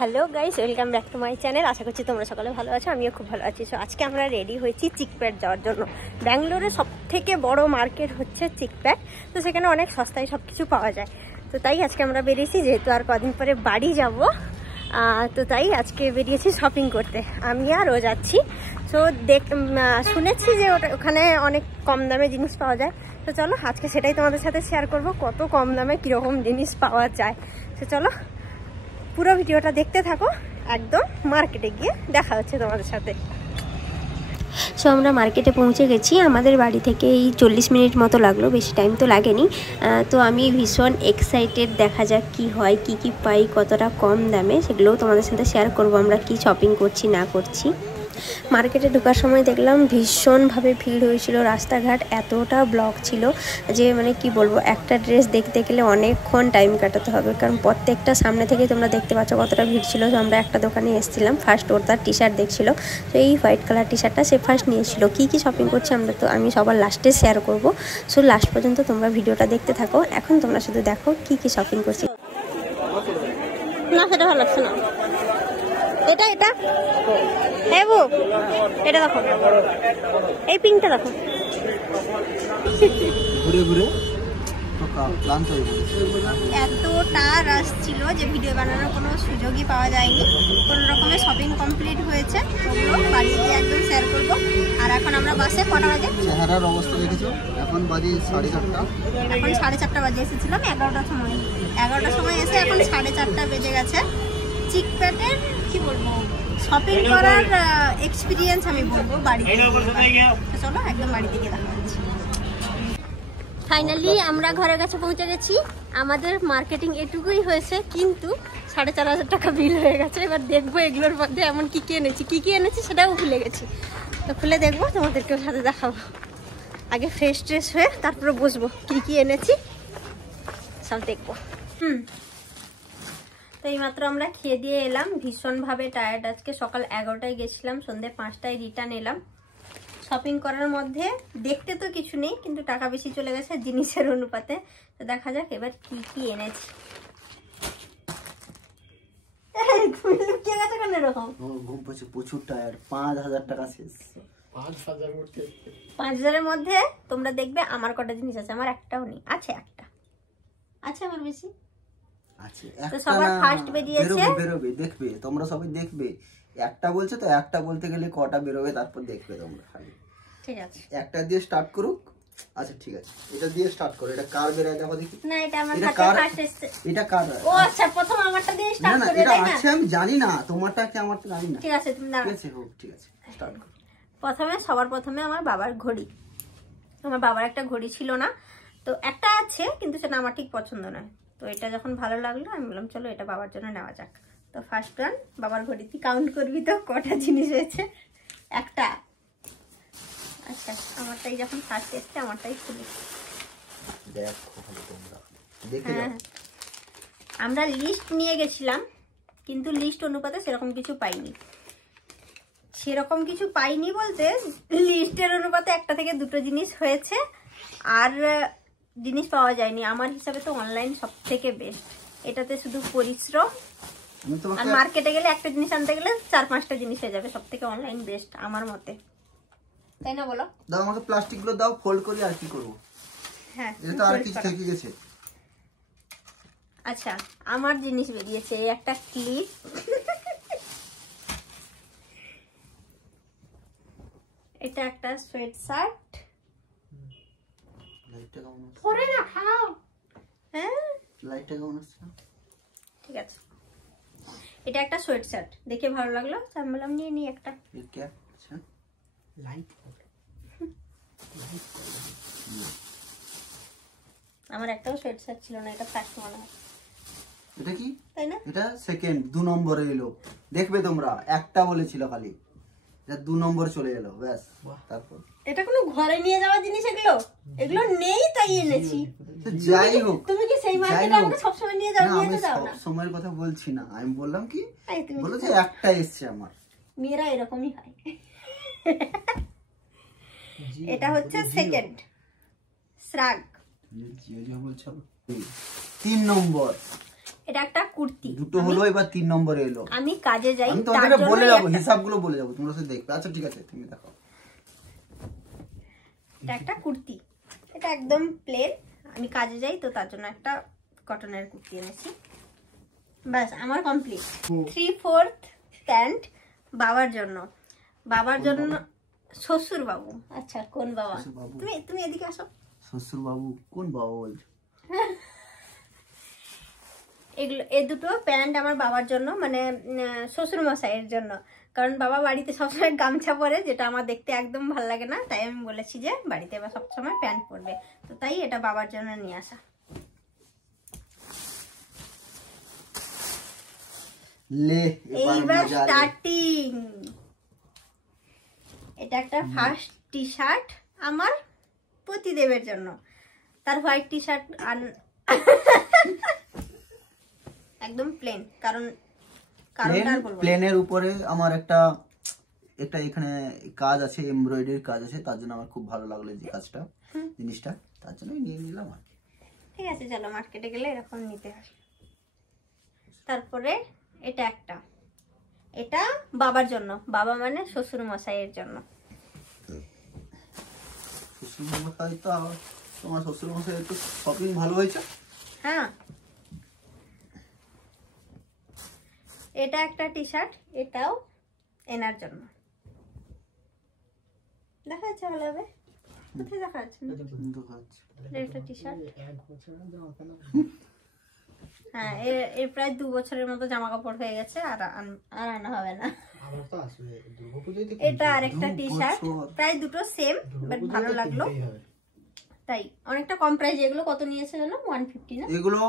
Hello guys, welcome back to my channel. আশা করছি তোমরা সকালে ভালো আছো, আমিও খুব ভালো আছি। সো আজকে আমরা রেডি হয়েছি চিকপ্যাড যাওয়ার জন্য। ব্যাঙ্গালোরে সব থেকে বড় মার্কেট হচ্ছে চিকপ্যাড, তো সেখানে অনেক সস্তায় সব কিছু পাওয়া যায়। তো তাই আজকে আমরা বেরিয়েছি, যেহেতু আর কদিন পরে বাড়ি যাব, তো তাই আজকে বেরিয়েছি শপিং করতে। আমি আর ও যাচ্ছি। সো শুনেছি যে ওখানে অনেক কম দামে জিনিস পাওয়া যায়। তো চলো আজকে সেটাই তোমাদের সাথে শেয়ার করব, কত কম দামে কীরকম জিনিস পাওয়া যায়। তো চলো পুরো ভিডিওটা দেখতে থাকো, একদম মার্কেটে গিয়ে দেখা হচ্ছে তোমাদের সাথে। সো আমরা মার্কেটে পৌঁছে গেছি। আমাদের বাড়ি থেকে এই 40 মিনিট মতো লাগলো, বেশি টাইম তো লাগেনি। তো আমি ভীষণ এক্সাইটেড, দেখা যাক কি হয়, কি কি পাই, কতটা কম দামে, সেগুলোও তোমাদের সাথে শেয়ার করব আমরা কি শপিং করছি না করছি। মার্কেটে ঢোকার সময় দেখলাম ভীষণভাবে ভিড় হয়েছিল, রাস্তাঘাট এতটা ব্লক ছিল যে মানে কি বলবো, একটা ড্রেস দেখতে গেলে অনেকক্ষণ টাইম কাটাতে হবে, কারণ প্রত্যেকটা সামনে থেকে তোমরা দেখতে পাচ্ছ কতটা ভিড় ছিল। তো আমরা একটা দোকানে এসেছিলাম, ফার্স্ট ওর তার টি শার্ট দেখছিল, তো এই হোয়াইট কালার টি শার্টটা সে ফার্স্ট নিয়েছিল। কী কী শপিং করছি আমি সবার লাস্টে শেয়ার করব। সো লাস্ট পর্যন্ত তোমরা ভিডিওটা দেখতে থাকো। এখন তোমরা শুধু দেখো কি কি শপিং করছি। না, সেটা ভালো লাগছে না। এটা এটা দেখো, এই পিঙ্কটা দেখো। এতটা রাশ ছিল যে ভিডিও বানানোর কোনো সুযোগই পাওয়া যায়নি। কোনো রকমের শপিং কমপ্লিট হয়েছে, বাড়ি গিয়ে একদম শেয়ার করবো। আর এখন আমরা বাসে, কটা বাজে? চেহারার অবস্থা দেখেছো, এখন বাজে 4:30। এখন 4:30 বাজে, এসেছিলাম 11টার সময়। 11টার সময় এসে এখন 4:30 বেজে গেছে। চিকপ্যাডের কি বলবো, শপিং করার এক্সপিরিয়েন্স আমি বলবো বাড়িতে। চলো একদম বাড়িতে গিয়ে দেখা হচ্ছে। ফাইনালি আমরা ঘরের কাছে পৌঁছে গেছি। আমাদের মার্কেটিং এটুকুই হয়েছে, কিন্তু 4,500 টাকা বিল হয়ে গেছে। এবার দেখবো এগুলোর মধ্যে এমন কি কি এনেছি সেটাও ভুলে গেছি। তো খুলে দেখবো, তোমাদেরকেও সাথে দেখাবো। আগে ফ্রেশ ট্রেশ হয়ে তারপরে বসবো, কি এনেছি সব দেখবো। তো এইমাত্র আমরা খেয়ে দিয়ে এলাম, ভীষণভাবে টায়ার্ড আজকে। সকাল 11টায় গেছিলাম, সন্ধ্যে 5টায় রিটার্ন এলাম। শপিং করার মধ্যে দেখতে তো কিছু নেই, কিন্তু টাকা বেশি চলে গেছে জিনিসের অনুপাতে। তো দেখা যাক এবার কি এনেছি। প্রচুর টায়ার্ড, 5,000 টাকা শেষ। 5,000-এর মধ্যে তোমরা দেখবে আমার কটা জিনিস আছে, আমার একটাও নেই। আছে একটা, আছে আমার বেশি আছে। তো সবার ফার্স্ট বেরিয়েছে, বেরোবে, দেখবে তোমরা সবাই দেখবে। একটা বলছে তো, একটা বলতে গেলে কটা বেরোবে তারপর দেখবে তোমরা। ঠিক আছে, একটা দিয়ে স্টার্ট করুক। আচ্ছা ঠিক আছে, এটা দিয়ে স্টার্ট করো। এটা কার বেরায় দেখো দেখি। না, এটা আমার কাছে ফার্স্ট এসেছে। এটা কার? ও আচ্ছা, প্রথম আমারটা দিয়ে স্টার্ট করে দেই না। এটা আছে, আমি জানি না তোমারটা কি আমারটা জানি না। ঠিক আছে, তুমি দাঁড়াও। ঠিক আছে, হোক, ঠিক আছে, স্টার্ট করো। সবার প্রথমে আমার বাবার ঘড়ি। আমার বাবার একটা ঘড়ি ছিল না, তো একটা আছে, কিন্তু সেটা আমার ঠিক পছন্দ নয়। তো এটা যখন ভালো লাগলো, আমি বললাম চলো এটা বাবার জন্য নেওয়া যাক। তো ফার্স্ট রান বাবার ঘড়িতে। কাউন্ট করবি তো কটা জিনিস হয়েছে? একটা। আচ্ছা, আমারটাই যখন ফার্স্ট এসছে, আমারটাই খুলি। হ্যাঁ, আমরা লিস্ট নিয়ে গেছিলাম, কিন্তু লিস্ট অনুপাতে সেরকম কিছু পাইনি। বলতে লিস্টের অনুপাতে একটা থেকে দুটো জিনিস হয়েছে, আর জিনিস পাওয়া যায়নি। আমার হিসাবে তো অনলাইন সব থেকে বেস্ট। এটাতে শুধু পরিশ্রম, আর মার্কেটে গেলে একটা জিনিস আনতে গেলে 4-5টা জিনিস হয়ে যাবে। সব থেকে অনলাইন বেস্ট আমার মতে, তাই না বলো? দাও আমাকে প্লাস্টিক গুলো দাও, ফোল্ড করি। আর কি করবো? হ্যাঁ, এটা তো আর কিছু থেকে গেছে। আচ্ছা, আমার জিনিস বেরিয়েছে একটা ক্লিপ, এটা একটা সোয়েট শার্ট। লাইটটা কেমন আছে? পরে না খাও। হ্যাঁ, লাইটটা কেমন আছে? ঠিক আছে। এটা একটা সোয়েট শার্ট, দেখে ভালো লাগলো, আমি বললাম নিয়ে নি একটা। এই ক্যাপ। আচ্ছা, লাইট। আমার একটাও সোয়েট শার্ট ছিল না, এটা ফার্স্ট মনে হয়। এটা কি? তাই না? এটা সেকেন্ড, 2 নম্বরে এলো। দেখবে তোমরা, একটা বলেছিল খালি, এটা 2 নম্বর চলে এলো, ব্যাস। তারপর এটা কোনো ঘরে নিয়ে যাওয়া জিনিস, এগুলো নেই তাই এনেছি। যাই হোক, তুমি কি সেই মার্কেটে আমাকে সব সময় নিয়ে যাও? নিয়ে তো যাও না। সব সময়ের কথা বলছি না, আমি বললাম কি, বলো যে একটা এসছে আমার। মেয়েরা এরকমই হয়। এটা হচ্ছে সেকেন্ড শ্রাগ। 3 নম্বর। এটা একটা কুর্তি, দুটো হলো, এবার 3 নম্বরে এলো। আমি কাজে যাই, আমি তোমাদেরকে বলে যাবো, হিসাবগুলো বলে যাবো, তোমরা শুধু দেখবে। আচ্ছা ঠিক আছে, তুমি দেখো। এটা একটা কুর্তি, এটা একদম প্লেন, আমি কাজে যাই তো তার জন্য একটা কটনের কুর্তি এনেছি। বাস আমার কমপ্লিট। 3/4 প্যান্ট বাবার জন্য, বাবার জন্য শ্বশুর বাবু। আচ্ছা কোন বাবা? তুমি এদিকে আসো। শ্বশুর বাবু কোন বাবা বলছো? এগুলো এই দুটো প্যান্ট আমার বাবার জন্য, মানে শ্বশুর মশাইয়ের জন্য, কারণ বাবা বাড়িতে সবসময় গামছা পরে, যেটা আমার দেখতে একদম ভালো লাগে না, তাই আমি বলেছি যে বাড়িতে এবার সবসময় প্যান্ট পরবে, তো তাই এটা বাবার জন্য নিয়ে আসা। এইবার স্টার্টিং। এটা একটা ফার্স্ট টি শার্ট আমার পতিদেবের জন্য, তার হোয়াইট টি শার্ট একদম প্লেন, কারণ প্লেনের উপরে আমার একটা এখানে কাজ আছে, এমব্রয়ডারি কাজ আছে, তার জন্য আমার খুব ভালো লাগলো যে কাজটা, জিনিসটা, তার জন্য নিয়ে নিলাম আর। ঠিক আছে, চলো মার্কেটে গেলে এরকম নিতে হয়। তারপরে এটা একটা, এটা বাবার জন্য, বাবা মানে শ্বশুর মশাইয়ের জন্য। শ্বশুর মশাই তো, তোমার শ্বশুর মশাই একটু শপিং ভালো হয়েছে। হ্যাঁ, এটা একটা টি শার্ট, এটাও এনার জন্য। দেখা যাচ্ছে ভালোভাবে? কোথায় দেখা যাচ্ছে? এটা টি শার্ট। হ্যাঁ, এর প্রায় 2 বছরের মতো জামা কাপড় হয়ে গেছে, আর আনা হবে না। এটা আরেকটা টি শার্ট, প্রায় দুটো সেম, বাট ভালো লাগলো তাই। অনেকটা কম প্রাইস। এগুলো কত নিয়েছে জানো? 150 না? এগুলো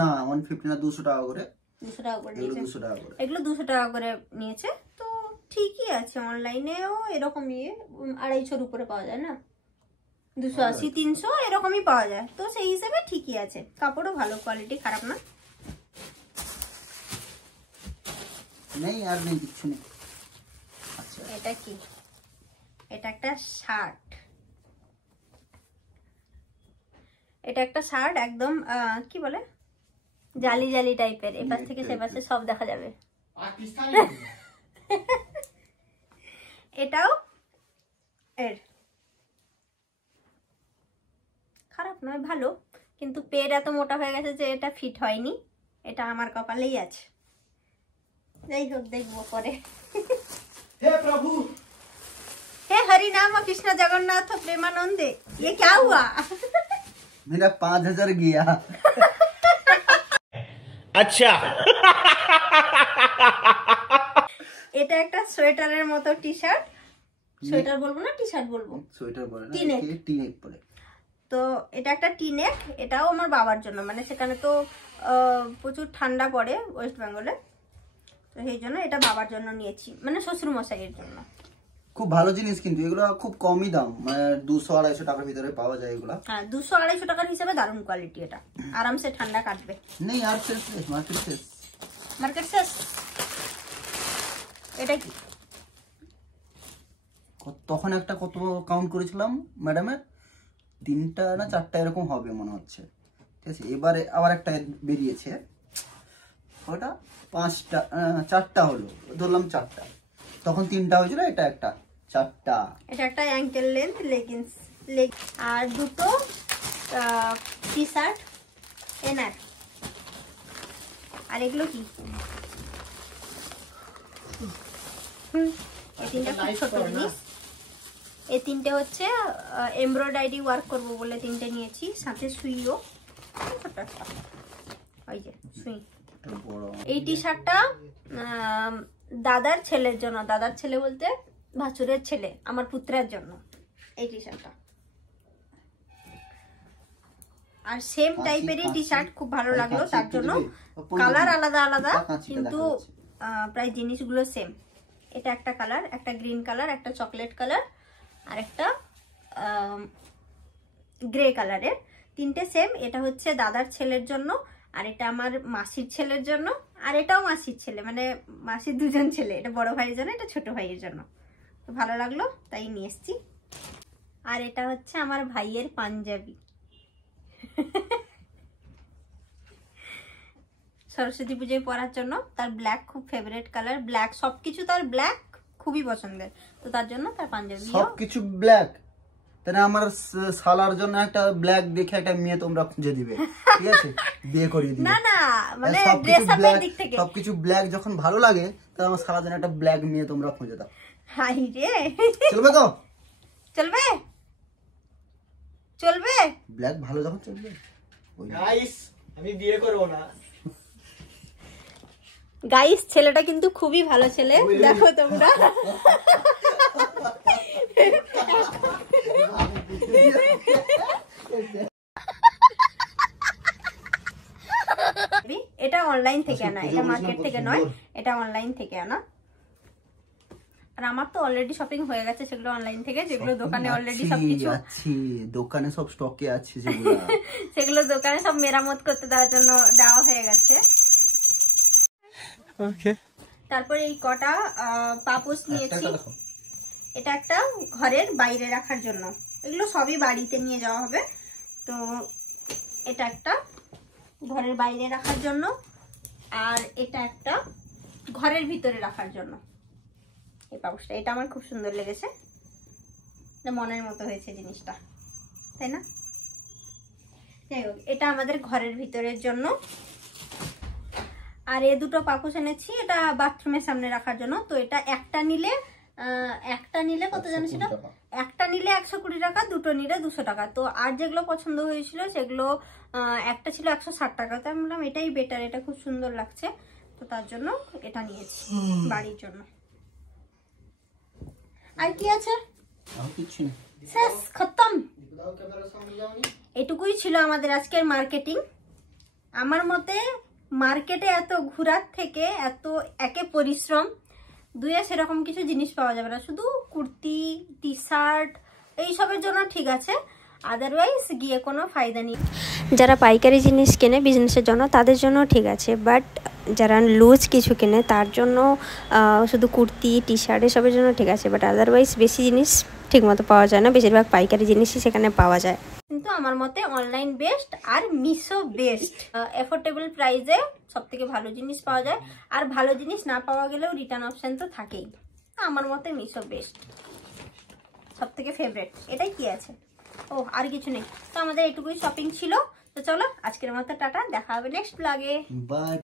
না 150 না, 200 টাকা করে। 200 টাকা করে নিয়েছে। 200 টাকা করে। এগুলো 200 টাকা করে নিয়েছে, তো ঠিকই আছে। অনলাইনেও এরকম 250 উপরে পাওয়া যায় না, 280 300 এরকমই পাওয়া যায়, তো সেই হিসেবে ঠিকই আছে। কাপড়ও ভালো কোয়ালিটি, খারাপ না। নেই আর নেই, কিছু নেই। আচ্ছা, এটা কি? এটা একটা শার্ট, এটা একটা শার্ট একদম কি বলে, জালি জালি টাইপের, এপাশ থেকে সেপাশে সব দেখা যাবে। এটাও এর খারাপ নয়, ভালো, কিন্তু পেট এত মোটা হয়ে গেছে যে এটা ফিট হয়নি, এটা আমার কপালেই আছে। যাই হোক, দেখবো পরে। হে প্রভু, हे हरि नाम कृष्ण जगन्नाथ प्रेमानंदे, ये क्या हुआ? मेरा 5000 गया। अच्छा। এটা একটা সোয়েটারের মতো টি শার্ট, সোয়েটার বলবো না টি শার্ট বলবো, সোয়েটার পরে না, টি-নেক। টি-নেক পরে। তো এটা একটা টি-নেক, এটাও আমার বাবার জন্য, মানে সেখানে তো প্রচুর ঠান্ডা পড়ে ওয়েস্ট বেঙ্গলে, তো সেই জন্য এটা বাবার জন্য নিয়েছি, মানে শ্বশুর মশাইয়ের জন্য। খুব ভালো জিনিস, কিন্তু এগুলো খুব কমই দাম, মানে 200-250 টাকার ভিতরে পাওয়া যায় এগুলো। হ্যাঁ, 200-250 টাকার হিসাবে দারুণ কোয়ালিটি, এটা আরামসে ঠান্ডা কাটবে। নেই আর শেষ, মার্কেট শেষ। মার্কেট শেষ। এটা কি? তখন একটা কত কাউন্ট করেছিলাম ম্যাডামের, 3টা না 4টা এরকম হবে মনে হচ্ছে, ঠিক আছে। এবারে আবার একটা বেরিয়েছে, ওটা 5টা 4টা হলো, ধরলাম 4টা, তখন 3টা হয়েছিল, এটা একটা 4টা। এটা একটা অ্যাঙ্কেল লেন্থ লেগিংস, আর দুটো টি শার্ট এনার। আর এগুলো কি? এই তিনটা খুব ছোট জিনিস। এই তিনটে হচ্ছে এমব্রয়ডারি ওয়ার্ক করবো বলে তিনটে নিয়েছি, সাথে সুইও ছোট একটা, ওই যে সুই। এই টি শার্টটা দাদার ছেলের জন্য, দাদার ছেলে বলতে ভাসুরের ছেলে, আমার পুত্রের জন্য এই টি শার্টটা। আর সেম টাইপেরই টি শার্ট খুব ভালো লাগলো, তার জন্য কালার আলাদা আলাদা, কিন্তু প্রায় জিনিসগুলো সেম। এটা একটা কালার, একটা গ্রিন কালার, একটা চকলেট কালার, আর একটা গ্রে কালারের, তিনটে সেম। এটা হচ্ছে দাদার ছেলের জন্য, আর এটা আমার মাসির ছেলের জন্য, আর এটাও মাসির ছেলে, মানে মাসির দুজন ছেলে, এটা বড় ভাইয়ের জন্য, এটা ছোট ভাইয়ের জন্য। তো ভালো লাগলো তাই নিয়ে এসছি। আর এটা হচ্ছে আমার ভাইয়ের সরস্বতী পুজোয় পরার জন্য। তার ব্ল্যাক খুব ফেভারিট কালার, ব্ল্যাক সবকিছু তার ব্ল্যাক খুবই পছন্দের, তো তার জন্য তার পাঞ্জাবি সবকিছু ব্ল্যাক। তাহলে আমার শালার জন্য একটা ব্ল্যাক দেখে একটা মেয়ে তোমরা খুঁজে দিবে, ঠিক আছে? বিয়ে করিয়ে দিবে। না না, মানে ড্রেস আপের দিক থেকে সবকিছু ব্ল্যাক যখন ভালো লাগে, তাহলে আমার শালার জন্য একটা ব্ল্যাক মেয়ে তোমরা খুঁজে দাও। হাই রে, চলবে তো? চলবে চলবে, ব্ল্যাক ভালো যখন চলবে। গাইস আমি বিয়ে করব না। গাইস ছেলেটা কিন্তু খুবই ভালো ছেলে, দেখো তোমরা। এটা অনলাইন থেকে আনা, এটা মার্কেট থেকে নয়, এটা অনলাইন থেকে আনা। আর আমার তো অলরেডি শপিং হয়ে গেছে সেগুলো অনলাইন থেকে, যেগুলো দোকানে অলরেডি সবকিছু আছে, দোকানে সব স্টকে আছে যেগুলো। সেগুলো দোকানে সব মেরামত করতে দেওয়ার জন্য দেওয়া হয়ে গেছে। ওকে, তারপরে এই কটা পাপোশ নিয়েছি, এটা একটা ঘরের বাইরে রাখার জন্য, এগুলো সবই বাড়িতে নিয়ে যাওয়া হবে। তো এটা একটা ঘরের বাইরে রাখার জন্য, আর এটা একটা ঘরের ভিতরে রাখার জন্য। এই পাপোশটা, এটা আমার খুব সুন্দর লেগেছে, মনের মতো হয়েছে জিনিসটা, তাই না? যাই হোক, এটা আমাদের ঘরের ভিতরের জন্য। আর এই দুটো পাপোশ এনেছি, এটা বাথরুমের সামনে রাখার জন্য। তো এটা একটা নিলে কত জানিস? একটা নিলে 120 টাকা, দুটো নিলে 200 টাকা। তো আর যেগুলো পছন্দ হয়েছিল সেগুলো, একটা ছিল 160 টাকা। তো আমি বললাম এটাই বেটার, এটা খুব সুন্দর লাগছে, তো তার জন্য এটা নিয়েছি বাড়ির জন্য। আর কি আছে? শেষ, খতম। এটুকুই ছিল আমাদের আজকের মার্কেটিং। আমার মতে মার্কেটে এত ঘোরার থেকে এত একে পরিশ্রম, দুয়ে সেরকম কিছু জিনিস পাওয়া যাবে না। শুধু কুর্তি, টি শার্ট এইসবের জন্য ঠিক আছে, আদারওয়াইজ গিয়ে কোনো ফায়দা নেই। যারা পাইকারি জিনিস কেনে বিজনেসের জন্য, তাদের জন্য ঠিক আছে, বাট যারা লুজ কিছু কেনে তার জন্য শুধু কুর্তি, টি শার্ট এসবের জন্য ঠিক আছে, বাট আদারওয়াইজ বেশি জিনিস ঠিকমতো পাওয়া যায় না। বেশিরভাগ পাইকারি জিনিসই সেখানে পাওয়া যায়। কিন্তু আমার মতে অনলাইন বেস্ট আর মিশো বেস্ট। এফোর্ডেবল প্রাইসে সব থেকে ভালো জিনিস পাওয়া যায়, আর ভালো জিনিস না পাওয়া গেলেও রিটার্ন অপশন তো থাকেই। আমার মতে মিশো বেস্ট, সব থেকে ফেভারিট। এটাই কি আছে, ও আর কিছু নেই। তো আমাদের এটুকুই শপিং ছিল। তো চলো আজকের মতো টাটা, দেখা হবে নেক্সট ব্লগে। বাই।